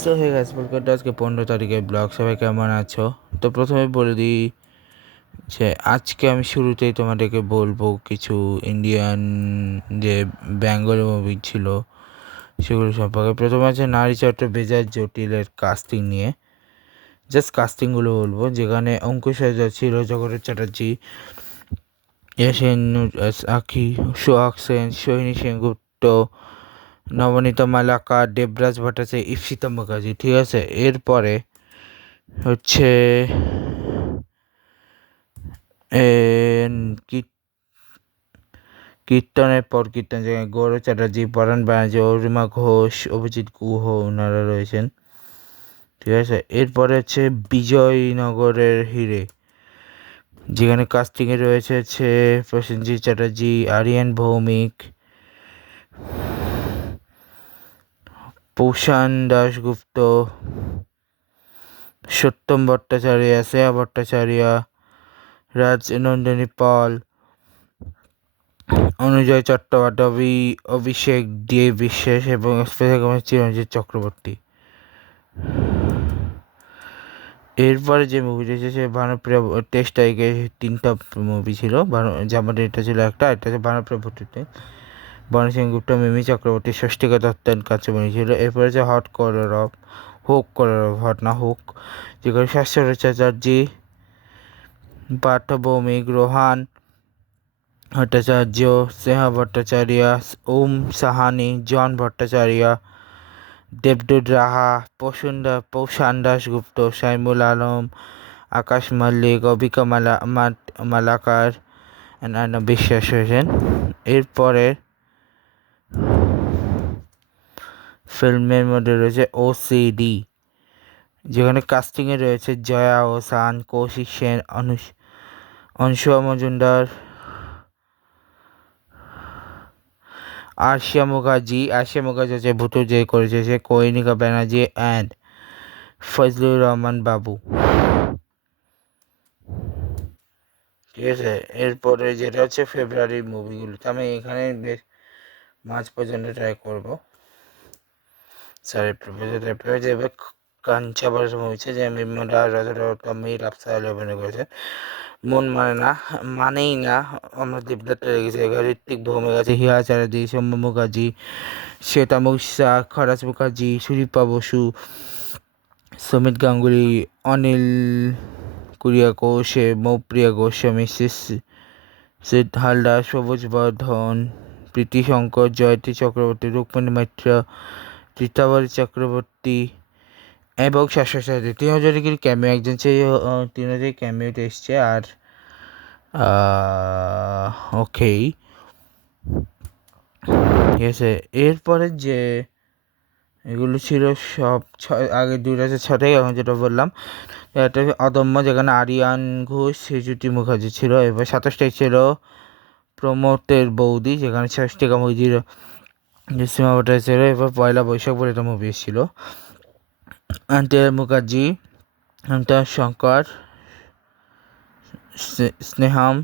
So hey guys, welcome to আজকে 15 তারিখের blog. সবাই কেমন আছো? তো প্রথমে বলে দিই যে আজকে আমি শুরুতেই তোমাদেরকে বলবো কিছু ইন্ডিয়ান যে বেঙ্গলি মুভি ছিল সেগুলো সম্পর্কে। প্রথমে আছে নারী চরিত্র বেজায় জটিলের কাস্টিং নিয়ে। জাস্ট কাস্টিংগুলো বলবো, যেখানে অঙ্কুশ হাজরা ছিল, জগৎ চ্যাটার্জি, ইয়াসিন আখি, সোহাগ সেন, সোহিনী সেনগুপ্ত, নবনীতা মালাকা, দেবরাজ ভট্টাচার্য, ঈপ্সিতা মুখার্জি। ঠিক আছে, এরপরে হচ্ছে কীর্তনের পর কীর্তন, যেখানে গৌরব চ্যাটার্জি, পরাণ ব্যানার্জি, অরুণিমা ঘোষ, অভিজিৎ গুহ ওনারা রয়েছেন। ঠিক আছে, এরপরে হচ্ছে বিজয়নগরের হিরে, যেখানে কাস্টিংয়ে রয়েছে প্রসেনজিৎ চ্যাটার্জি, আরিয়ান ভৌমিক, পৌষাণ দাশগুপ্ত, সত্যম ভট্টাচার্য, শ্রেয়া ভট্টাচার্য, রাজনন্দিনী পাল, অনুজয় চট্টোপাধ্যায়, অভিষেক ডে বিশ্বাস এবং স্পেশাল চিরঞ্জিত চক্রবর্তী। এরপরে যে মুভি রয়েছে সে ভানুপ্রিয়া 23 তারিখে 3টা মুভি ছিল। যেমন এটা ছিল একটা, এটা হচ্ছে ভানুপ্রিয়া ভট্টিতে, বন সেনগুপ্ত, মিমি চক্রবর্তী, ষষ্ঠিকা দত্ত কাঞ্চমণি ছিল। এরপরে হচ্ছে হট না হোক, যেখানে শাশ্বত চ্যাটার্জি, পার্থ ভৌমিক, রোহান ভট্টাচার্য, স্নেহা ভট্টাচার্য, ওম সাহানি, জন ভট্টাচার্য, দেবদূত রাহা, পৌষাণ দাশগুপ্ত, সাইমুল আলম, আকাশ মল্লিক, অবিকা মালাকার অ্যান্ড বিশ্বাস হয়েছেন। এরপরে ফিল্মের মধ্যে রয়েছে OCD, যেখানে কাস্টিংয়ে রয়েছে জয়া ওসান, কৌশিক সেন, অনসুয়া মজুমদার, আরশিয়া মুখার্জি হচ্ছে ভুতু যে করেছে সে, কইনিকা ব্যানার্জি অ্যান্ড ফজলুর রহমান বাবু। ঠিক আছে, এরপরে যেটা হচ্ছে ফেব্রুয়ারির মুভিগুলোতে আমি এখানে বেশ মার্চ পর্যন্ত ট্রাই করবো। স্যার এপ্রিল যাবে কাঞ্চাবার হয়েছে, যে মিমরা রাজা মীর আফসার অভিনয় করেছে। মন মানেই না আমরা দেবদারটা রেখেছি। এখানে ঋত্বিক ভৌমিক আছে, হিয়া চ্যাটার্জি, সৌম্য মুখার্জি, শ্বেতা মুখা, খরাজ মুখার্জি, সুদীপা বসু, সুমিত গাঙ্গুলি, অনিল কুরিয়াকোশে, মৌপ্রিয়া গোস্বামী, সিদ্ধ হালদার, সবুজ বর্ধন, প্রীতি শঙ্কর, জয়তী চক্রবর্তী, রুক্মিণী মৈত্র, ঋতাবরী চক্রবর্তী এবং শাশ্বত চ্যাটার্জি। তিনজনের ক্যামিও, একজন তিনজনের ক্যামিওতে এসছে। আর ওকেই, ঠিক আছে। এরপরে যে এগুলো ছিল সব আগে 2006 থেকে, এখন যেটা বললাম এটা অদম্য, যেখানে আরিয়ান ঘোষ, শ্রীজ্যোতি মুখার্জি ছিল। এবার 27টায় ছিল প্রমোদের বৌদি, যেখানে ষষ্ঠিকা মুখার্জির সীমা ভট্টাচার্য ছিল। এবার পয়লা বৈশাখ বলে একটা মুভি এসেছিল, আন্টিয়া মুখার্জি, অমিতাভ শঙ্কর, স্নেহাম,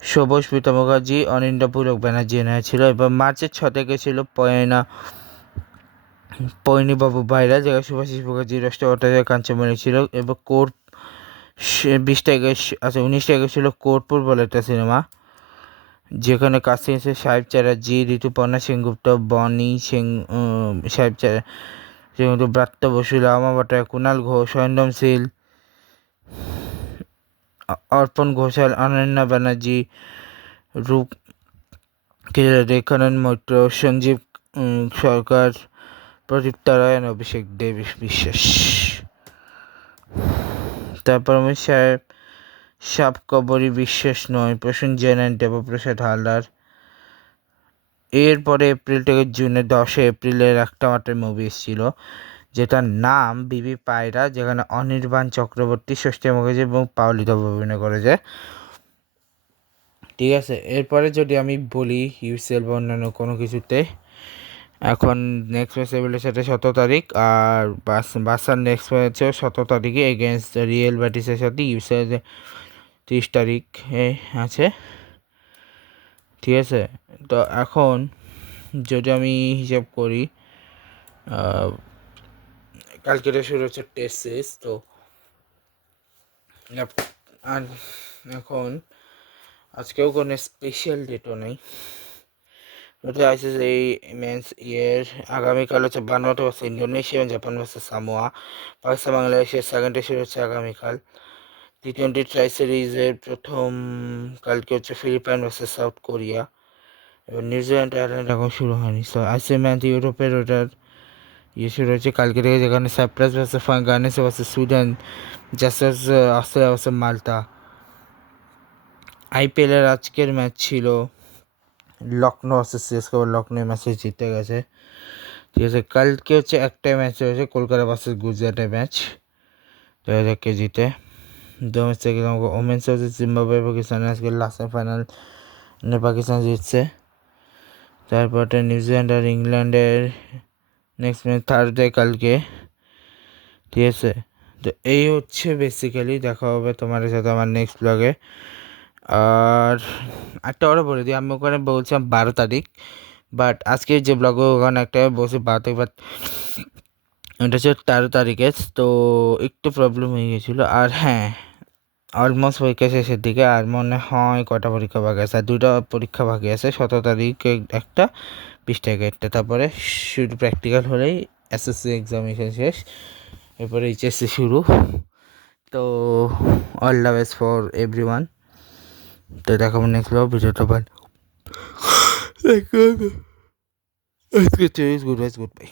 শুভস্মিতা মুখার্জি, অনিন্দা পুলক ব্যানার্জি এনারা ছিল। এবার মার্চের 6 থেকে ছিল পয়নীবাবু বাইরা, জায়গায় সুভাষিস মুখার্জি, রষ্ট ভট্টাচার্য, কাঞ্চনমণি ছিল। এবার 20 তারিখে 19 তারিখে ছিল কর্পূর বলে একটা সিনেমা, যেখানে কাস্টিং এসে সাহেব চ্যাটার্জি, ঋতুপর্ণা সেনগুপ্ত, বনি সাহেব সেনগুপ্ত, ব্রাত্য বসু, লামা ভট্টাচার্য, কুণাল ঘোষ, অরিন্দম শীল, অর্পণ ঘোষাল, অনন্যা ব্যানার্জি, রূপ রেখানন্দ মৈত্র, সঞ্জীব সরকার, প্রদীপ তারায়ণ, অভিষেক দেব বিশ্বাস। তারপর আমি সাপ কবরী বিশ্বাস নয়, প্রসূন জৈন, দেবপ্রসাদ হালদার। এরপরে এপ্রিল থেকে জুনে 10 এপ্রিলের একটা মাত্র মুভি এসেছিল, যেটার নাম বিবি পায়রা, যেখানে অনির্বাণ চক্রবর্তী, ষষ্ঠী মুখার্জি এবং পাওলি দেব অভিনয় করেছে। ঠিক আছে, এরপরে যদি আমি বলি ইউসিএল বা অন্যান্য কোনো কিছুতে, এখন নেক্সট ম্যাচ এবিলের সাথে 17 তারিখ, আর বাসার নেক্সট ম্যাচ 17 তারিখে এগেনস্ট রিয়েল ব্যাটিসের সাথে। ইউসিএল 30 তারিখে আছে। ঠিক আছে, তো এখন যদি আমি হিসাব করি কালকে শুরু হচ্ছে টেস্ট সিরিজ। তো আর এখন আজকেও কোনো স্পেশাল ডেটও নেই, ওটা আইসিসি মেন্স ইয়ের আগামীকাল হচ্ছে Vanuatu versus Indonesia, Japan versus Samoa, Pakistan বাংলাদেশের সেকেন্ড টেস্ট শুরু হচ্ছে আগামীকাল। টি-20 ট্রাই সিরিজের প্রথম কালকে হচ্ছে ফিলিপাইন ভার্সেস সাউথ কোরিয়া, এবার নিউজিল্যান্ড আয়ারল্যান্ড এখন শুরু হয়নি। সো আইসিসি ম্যাচ ইউরোপের ওটার শুরু হয়েছে কালকে থেকে, যেখানে Cyprus versus Guernsey versus Sweden, জাসাস অস্ট্রেলিয়া ভার্সেস মাল্টা। আইপিএলের আজকের ম্যাচ ছিল লখনৌ ভার্সেস সিএসকে, লখনৌ ম্যাচে জিতে গেছে, ঠিক আছে। কালকে হচ্ছে একটাই ম্যাচ রয়েছে, কলকাতা ভার্সেস গুজরাটের ম্যাচ, দেখা যাক কে জিতে। Domestic women's versus Zimbabwe Pakistan, আজকে লাস্ট ফাইনাল পাকিস্তান জিতছে। তারপরে নিউজিল্যান্ড আর ইংল্যান্ডের নেক্সট ম্যাচ থার্সডে কালকে, ঠিক আছে। তো এই হচ্ছে বেসিক্যালি, দেখা হবে তোমার সাথে আমার নেক্সট ব্লগে। আর একটা ওরা বলে দিই, আমি ওখানে বলছিলাম 12 তারিখ, বাট আজকে যে ব্লগে ওখানে একটা বলছি 12 তারিখ, বাট এটা হচ্ছে 13 তারিখে। তো একটু প্রবলেম হয়ে গেছিলো। আর হ্যাঁ, অলমোস্ট পরীক্ষা শেষের দিকে, আর মনে হয় কটা পরীক্ষা বাকি আছে, আর 2টা পরীক্ষা বাকি আছে, 17 তারিখে একটা, 20 তারিখে একটা, তারপরে শুরু প্র্যাকটিক্যাল হলেই এসএসসি এক্সামিনেশন শেষ, এরপরে এইচএসসি শুরু। তো all the best for everyone. তো দেখাবো নেক্সট ভিডিওটা, ভালো গুড বাই।